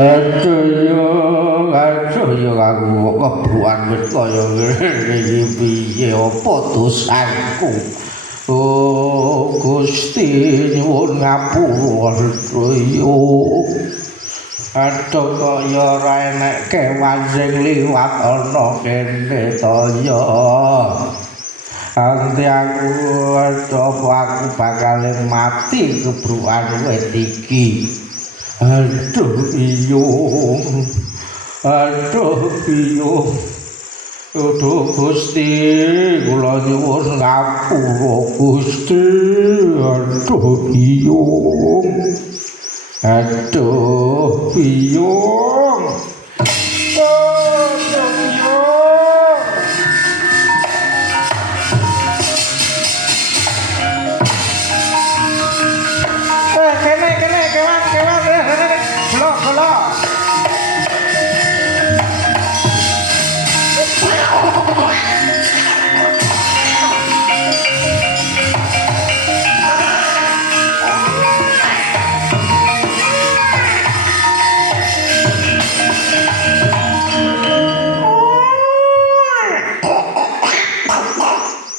Aduh aku kebuan wis kaya ngene iki piye apa dosaku. Oh Gusti nyuwun ngapura sedaya. Aduh kaya ora enek kewan sing liwat ana kene to ya. Anti aku apa aku bakal mati kebruan wit iki. Aduh iyo. Aduh iyo. Aduh Gusti, kula nyuwun ngapura Gusti. Aduh iyo. Aduh iyo.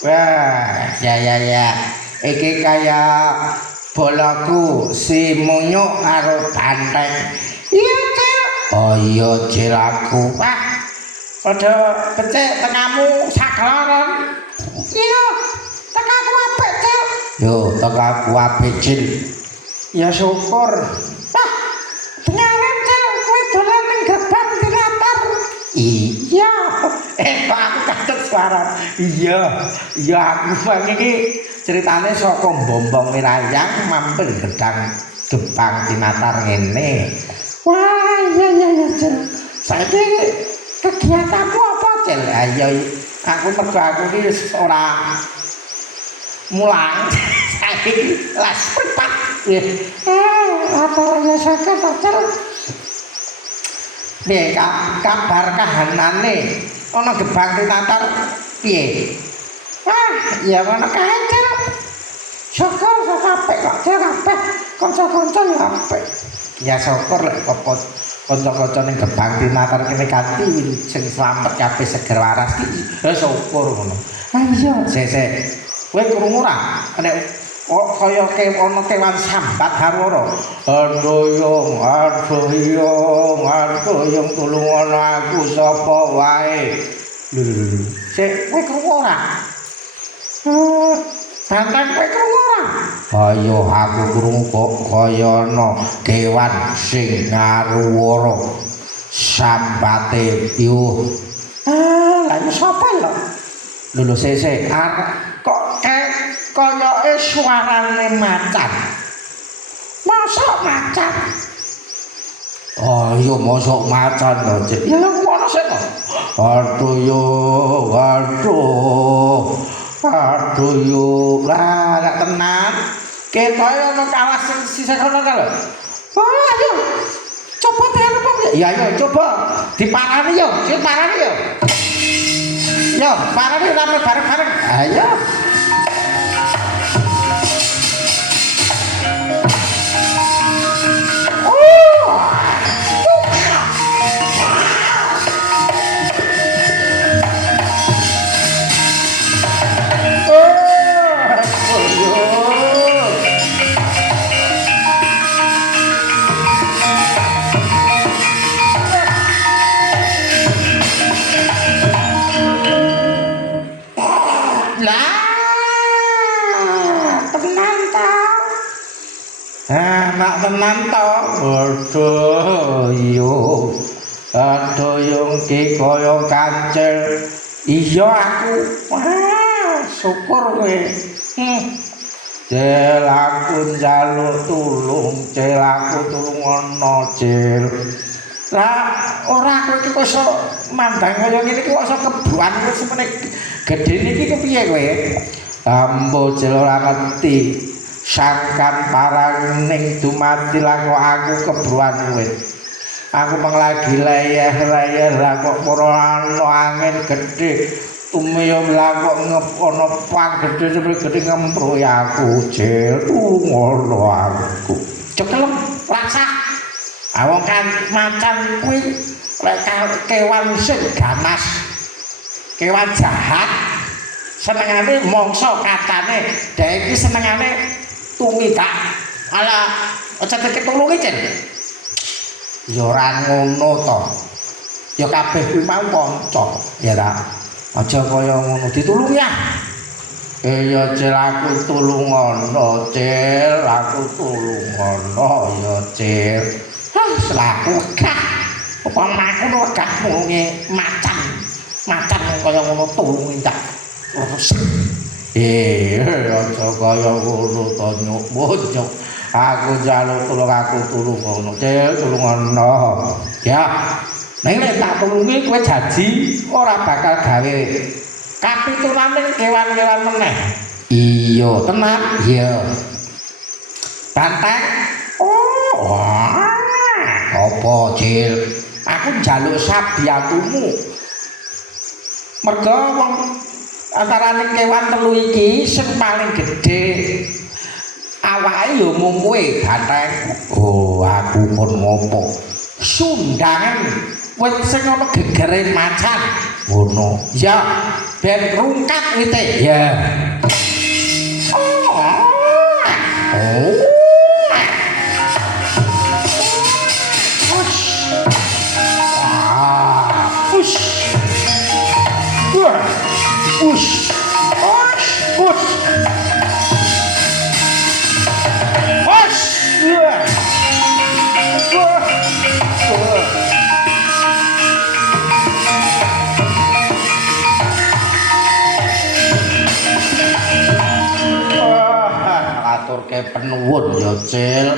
Wah, ya. Iki kaya bolaku si munyuk karo banteng. Iya, Cil. Oh iya, Cil aku. Wah, padha becik tengahmu sakloron. Iya, tengahku apik, Cil. Yo, tengahku apik, Cil. Ya syukur. Wah, dengaran, Cil, kowe dolan ning gerbang tinatar. Iya. Aku kaget suara. Iya aku iki ceritane saka Bombong Mirayang mampir gedang Gebang Tinatar ngene. Wah, iya, Cil. Saiki kegiatanmu apa, Cil? Ayo aku mergo aku iki ora mulang. Saiki les pripat. Aturane sakit, Cil. Piye kabar kahanane ana Gebang Tinatar piye? Wah, ya ngono kae, Cil. Syukur apik kok, Cil, kabeh kanca-kanca ya apik. Ya syukur lek kanca-kanca ning Gebang Tinatar kene kanthi sing slamet kabeh seger waras iki. Ya syukur ngono. Ah iya, sik. Kowe krungu ora? Nek kaya ana kewan sambat harwara. Aduh yung tulungan aku sapa wae. Lho. Sik kowe krungu ora? Banteng kowe krungu ora? Ayo aku krungu kok kaya ana kewan sing ngaruwara sambate piuh. Lah iki sapa ya? Lho sik kok kaya suarane macan. Mosok macan. Oh iya mosok macan to, Cik. Ya ngono sik to. Aduh yo. Lah lek tenan ketoke ana kawas sing sisih kono ta lho. Oh ayo. Coba telepon apa? Ya ayo coba diparani yo, parani yo. Yo, parani rame bareng-bareng. Ayo. Tenan to. Aduh yung ki kaya kancil. Iya aku. Wah, syukur kowe. Cil aku njaluk tulung, cil aku tulung ana cil. Lah ora kowe iki kok iso mandang kaya ngene iki kok iso kebuan wis semene gedene iki kepiye kowe? Ambo cil ora ngerti. Sangkan parang ning dumati lah kok aku kebuan kowe. Aku meng lagi layah-layah lah kok ora angin gedhe. Tumiyo lah kok ana pang gedhe gede ngemproy aku cil. Ngono aku. Cekelem rasa. Awong kan macan kuwi lek kewan sing ganas. Kewan jahat. Senengane mangsa katane, dhek iki senengane tumidak. Ala aja ketulungi, Cen. Ya ora ngono to. Ya kabeh kuwi mau kanca, ya ta. Aja kaya ngono ditulungi ya. Ya Cil aku tulungono, Cil, aku tulungono ya Cil. Selaku wegah. Apa aku wegah mulunge macan. Macan kaya ngono tulungi ndak. Aja kaya ngono to nyuk bonyok. Aku njaluk tulung aku tulungono, Cil, tulungono. Ya. Nek tak tulungi kowe janji ora bakal gawe kapitulaning kewan-kewan meneh. Iya, tenan. Iya. Banteng. Oh. Apa, Cil? Aku njaluk sabiatumu. Mergo wong antaraning kewan telu iki sing paling gedhe awake ya mung kowe, Banteng. Oh, aku pun ngopo? Sundangan wit sing ana gegere macan. Ngono. Ya, ben rungkat wite. Ya. Oh. Aturke penuwun ya Cil.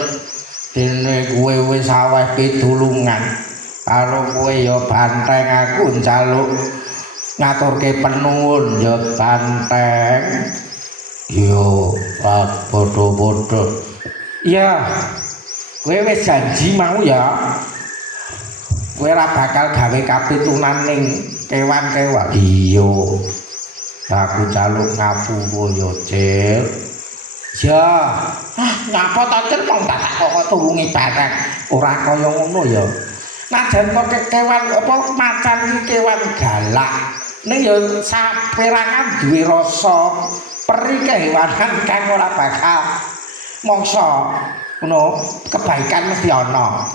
Dene kowe wis aweh pitulungan karo kowe ya Banteng aku njaluk ngaturke penuwun ya Banteng. Yo padha-padha. Iya. Kowe wis janji mau ya. Kowe ora bakal gawe kapitunan ning kewan-kewan. Iya. Aku njaluk ngapura ya Cil. Ya, ngapa ta Cil mong tak kok tulungi barang ora kaya ngono ya. Najan kok kewan apa macan iki kewan galak. Ning ya saperangan duwe rasa peri kehewanan kang ora bakal mongso ngono kebaikan mesti ana.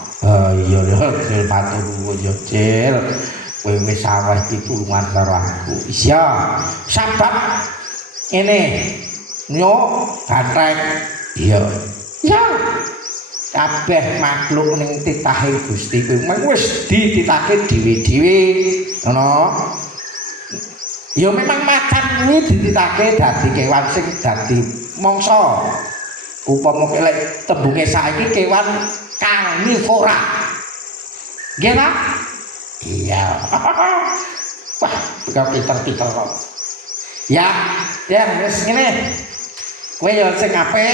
Iya ya Cil matur nuwun ya Cil. Kowe wis aweh pitulungan karo aku. Iya, sabab ngene nyok Banteng. Iya. Ya. Kabeh makhluk ning titahing Gusti kuwi wis dititahke dhewe-dhewe. Ngono. Ya memang macan kuwi dititahke dadi kewan sing dadi mangsa. Upama lek tembunge saiki kewan karnivora. Nggih ta? Iya. Wah, kok pinter-pinter kok. Ya, wis ngene. Kowe ya sing apik,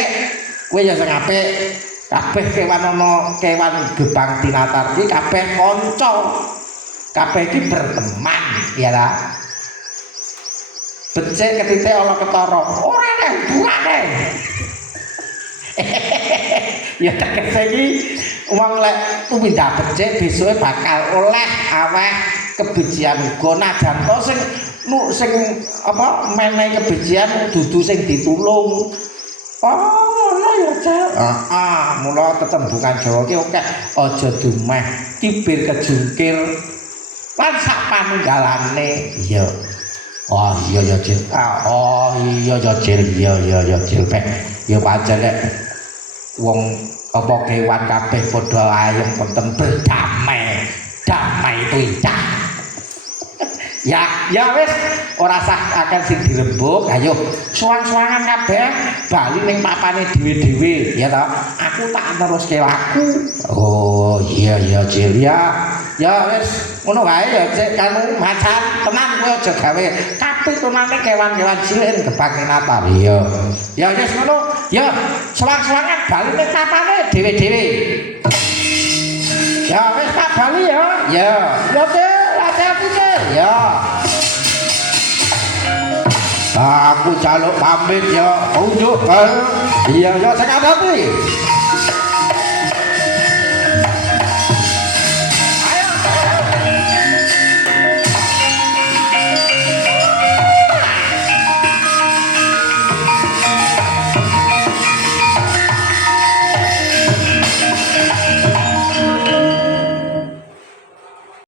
kabeh kewan ana kewan gebang tinatar iki kabeh kanca. Kabeh iki berteman, ya ta. Becik ketite ana ketara. Ora nek buane. Ya tegese iki wong lek tumindak becik besoke bakal oleh aweh kebejian uga najan to sing apa menehi kebejian dudu sing ditulung. Oh, ngono ya, Cil. Heeh, mula tetembungan Jawa ki akeh aja dumeh, kibir kejungkir lan sak panunggalane. Iya. Oh, iya ya, Cil. Oh, iya ya, Cil. Iya, Cil. Ya pancen nek wong apa kewan kabeh padha ayem penting berdamai. Damai itu indah. Ya wis, ora sah akan sing dirembuk. Ayo, suwang-suwangan kabeh bali ning papane dhewe-dhewe, ya toh. Aku tak teruske laku. Oh, iya Cil ya. Ya wis, ngono wae ya cek kanu macan tenan kowe aja gawe kapitunane kewan-kewan cilik gebake Natal. Iya. Ya wis ngono. Ya, suwang-suwangan bali ning papane dhewe-dhewe. Ya wis tak bali ya. Ya. Ya hati-hati ya. Aku jaluk pamit ya. Unjuk iya ya sing hati.